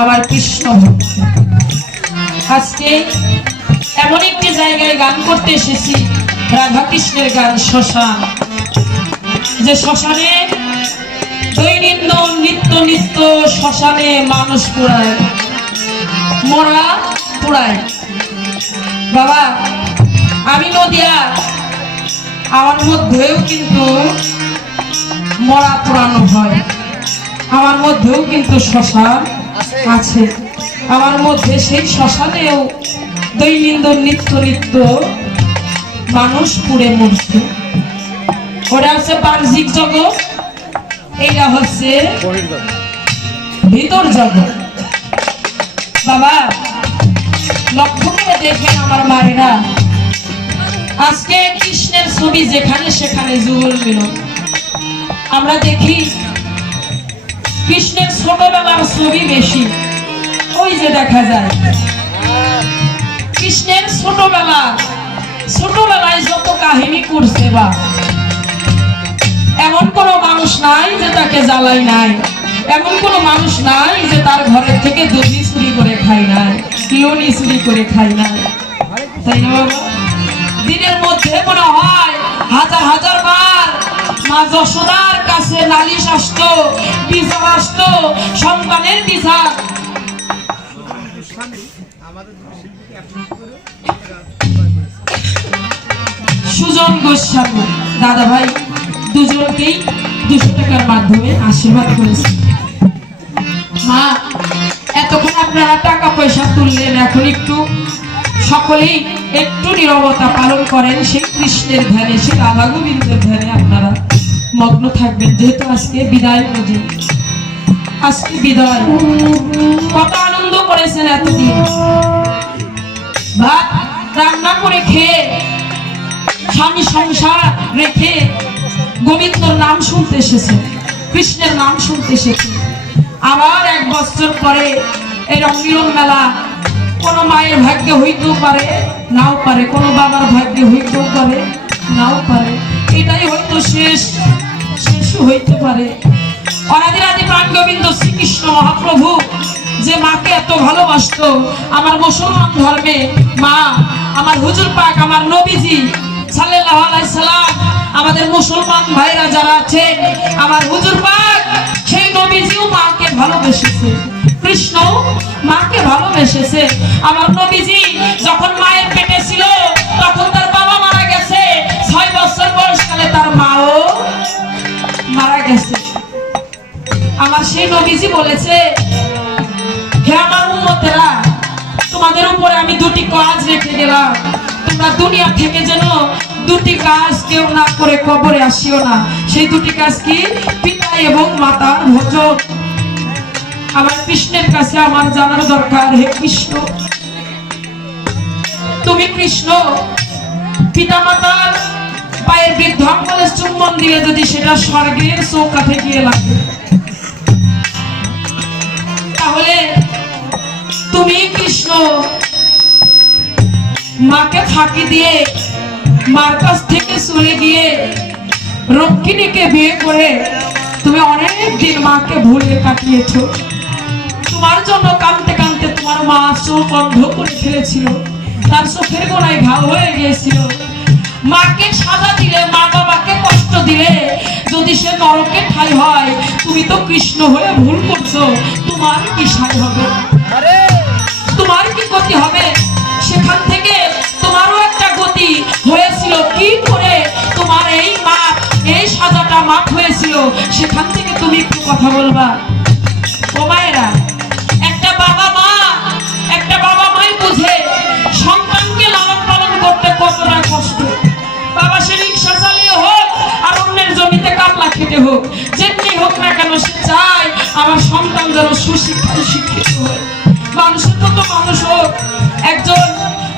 আমার কৃষ্ণ আজকে এমন একটি জায়গায় গান করতে এসেছি, রাধা কৃষ্ণের গান শ্মশান। যে শ্মশানে দৈনন্দিন নিত্য নিত্য শ্মশানে মানুষ পোড়ায়, মরা পোড়ায়। বাবা আমি নদিয়া, আমার মধ্যেও কিন্তু মরা পোড়ানো হয়, আমার মধ্যেও কিন্তু শ্মশান আছে, আমার মধ্যে সেই শ্মশানেও দৈনন্দিন নিত্য নিত্য মানুষ পুড়ে মরছে। ওটা হচ্ছে বাহ্যিক জগৎ, এটা হচ্ছে ভিতর জগৎ। বাবা লক্ষ্য করে দেখবেন আমার মায়েরা, আজকে কৃষ্ণের ছবি যেখানে সেখানে যুগল মিলন। আমরা দেখি কৃষ্ণের ছোটবেলার ছবি বেশি, ওই যে দেখা যায় কৃষ্ণের ছোটবেলায় যত কাহিনী করছে, বা এমন কোন মানুষ নাই যে তাকে জ্বালাই নাই, এমন কোন মানুষ নাই যে তার ঘরের থেকে দধি চুরি করে খাই নাই, লোনি চুরি করে খাই নাই, তাই না বাবা? দিনের মধ্যে মনে হয় হাজার হাজার বার মা যশোদার কাছে নালিশ আসতো, বিচার আসতো, সন্তানের বিচার। সুজন গোস্বামী দাদা ভাই দুজনকেই 200 টাকার মাধ্যমে আশীর্বাদ করেছে। মা এতক্ষণ আপনারা টাকা পয়সা তুললেন, এখন একটু সকলেই একটু নীরবতা পালন করেন, সেই কৃষ্ণের ধ্যানে, সেই রাধা গোবিন্দের ধ্যানে আপনারা মগ্ন থাকবেন, যেহেতু আজকে বিদায় পুজো, আজকে বিদায়। কত আনন্দ করেছেন এতদিন, ভাত রান্না করে খেয়ে, স্বামী সংসার রেখে গোবিন্দর নাম শুনতে এসেছে, কৃষ্ণের নাম শুনতে এসেছে। আবার 1 বছর পরে এই রঙ্গিলন মেলা কোনো মায়ের ভাগ্যে হইতেও পারে, নাও পারে, কোনো বাবার ভাগ্যে হইতেও পারে, নাও পারে, এটাই হয়তো শেষ হইতে পারে। অনাদিরাদি প্রাণ গোবিন্দ শ্রীকৃষ্ণ মহাপ্রভু যে মাকে এত ভালোবাসতো, আমার মুসলমান ধর্মে মা, আমার হুজুর পাক, আমার নবীজি সাল্লাল্লাহু আলাইহি সাল্লাম, আমাদের মুসলমান ভাইরা যারা আছেন, আমার হুজুর পাক সেই নবীজিও মাকে ভালোবেসেছে, কৃষ্ণ মাকে ভালোবেসেছে। আমার নবীজি যখন মায়ের পেটে ছিল তখন তার বাবা মারা গেছে, 6 বছর বয়সকালে তার মাও মারা গেছে। আমার সেই নবীজি বলেছে, হে আমার উম্মতেরা, তোমাদের উপরে আমি 2টি কাজ রেখে গেলাম, তোমরা দুনিয়া থেকে যেন 2টি কাজ কেউ না করে কবরে আসিও না। সেই 2টি কাজ কি? পিতা এবং মাতার ভোজন। আমার কৃষ্ণের কাছে আমার জানার দরকার, হে কৃষ্ণ তুমি কৃষ্ণ, পিতা মাতার পায়ের বৃদ্ধ আঙ্গুলে চুম্বন দিলে যদি সেটা স্বর্গের চৌকাঠে গিয়ে লাগে, তাহলে তুমি কৃষ্ণ মাকে ফাঁকি দিয়ে মার কাছ থেকে চলে গিয়ে রক্ষিণীকে বিয়ে করে তুমি অনেক দিন মাকে ভুলে কাটিয়েছো। তোমার জন্য কাঁদতে কাঁদতে তোমার মা চোখ অন্ধ করে ফেলেছিল, তার চোখের গোড়ায় ঘাও হয়ে গিয়েছিল। মাকে সাজা দিলে, মা বাবাকে কষ্ট দিলে, যদি সে নরকে ঠাই হয়, তুমি তো কৃষ্ণ হয়ে ভুল করছো, তোমার কি সাই হবে, তোমার কি গতি হবে? সেখান থেকে তোমারও একটা গতি হয়েছিল, কি করে তোমার এই মাপ, এই সাজাটা মাপ হয়েছিল, সেখান থেকে তুমি একটু কথা বলবা। ও মায়েরা, একটা বাবা মাই বুঝে সন্তানকে লালন পালন করতে কতটা কষ্ট। বাবা সে রিক্সা চালিয়ে হোক আর অন্যের জমিতে কামলা খেতে হোক, যেমনি হোক না কেন, সে চায় আমার সন্তান যেন সুশিক্ষায় শিক্ষিত হয়। মানুষের তো মানুষ হোক, একজন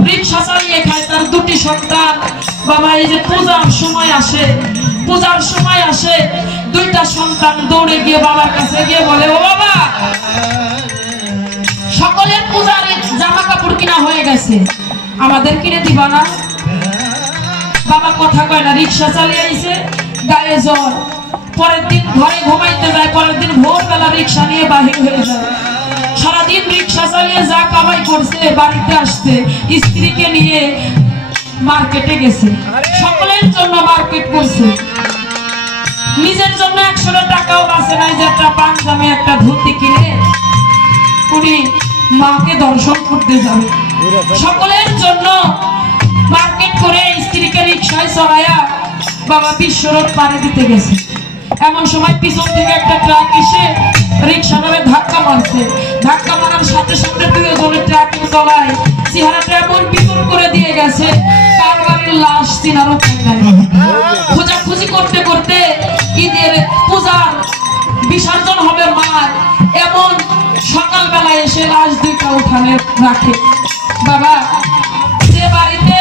রিক্সা চালিয়ে খায়, তার 2টি সন্তান। বাবা এই যে পূজার সময় আসে, 2টা সন্তান দৌড়ে গিয়ে বাবার কাছে গিয়ে বলে, ও বাবা, সকলের পূজার জামা কাপড় কিনা হয়ে গেছে, আমাদের কিনে দিবা না? বাবা কথা কয় না, রিক্সা চালিয়ে আইছে, গায়ে জ্বর, পরের দিন ঘরে ঘুমাইতে যায়, পরের দিন ভোরবেলা রিক্সা নিয়ে বাহির হয়ে যায়। সারাদিন রিক্সা চালিয়ে যা কামাই করছে, বাড়িতে আসছে, স্ত্রীকে নিয়ে মার্কেটে গেছে, সকলের জন্য মার্কেট করছে। নিজের জন্য 100 টাকাও বাঁচে নাই যে একটা পাঞ্জাবি একটা ধুতি কিনে উনি মাকে দর্শন করতে যাবে। সকলের জন্য মার্কেট করে স্ত্রীকে রিক্সায় চড়াইয়া বাবা বিশ্ব রোড পাড়ি দিতে গেছে। এমন সময় পিছন থেকে একটা ট্রাক এসে রিক্সাটারে ধাক্কা মারছে। ধাক্কা মারার সাথে সাথে দুজনের ট্রাকের তলায় চেহারাটা এমন বিকল করে দিয়ে গেছে, কার বাড়ির লাশ চিনারও উপায় নাই। খোঁজাখুঁজি করতে করতে ঈদের পূজার বিসর্জন হবে মার, এমন সকালবেলায় এসে লাশ দুইটা উঠানে রাখে। বাবা, যে বাড়িতে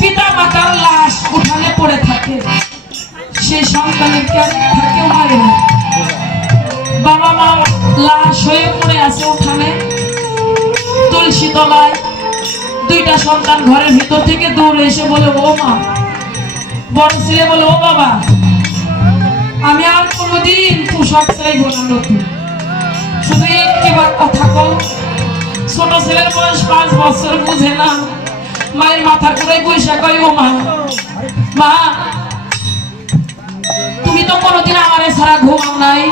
পিতা মাতার লাশ উঠানে পড়ে থাকে সেই সন্তানের কেউ মারে না। বাবা মা লাশ হয়ে পড়ে আছে উঠানে তুলসী তলায়। দুইটা সন্তান ঘরের ভিতর থেকে দৌড়ে এসে বলে, ও মা। বড় ছেলে বলে, ও বাবা, আমি আর কোনোদিন পোশাক চাইব না নতুন, শুধু একটিবার কথা কও। ছোট ছেলের বয়স 5 বছর, বুঝে না। মায়ের মাথা করে বৈশা কয়, ও মা, মা তুমি তো কোনোদিন আমার ছাড়া ঘুমাও নাই,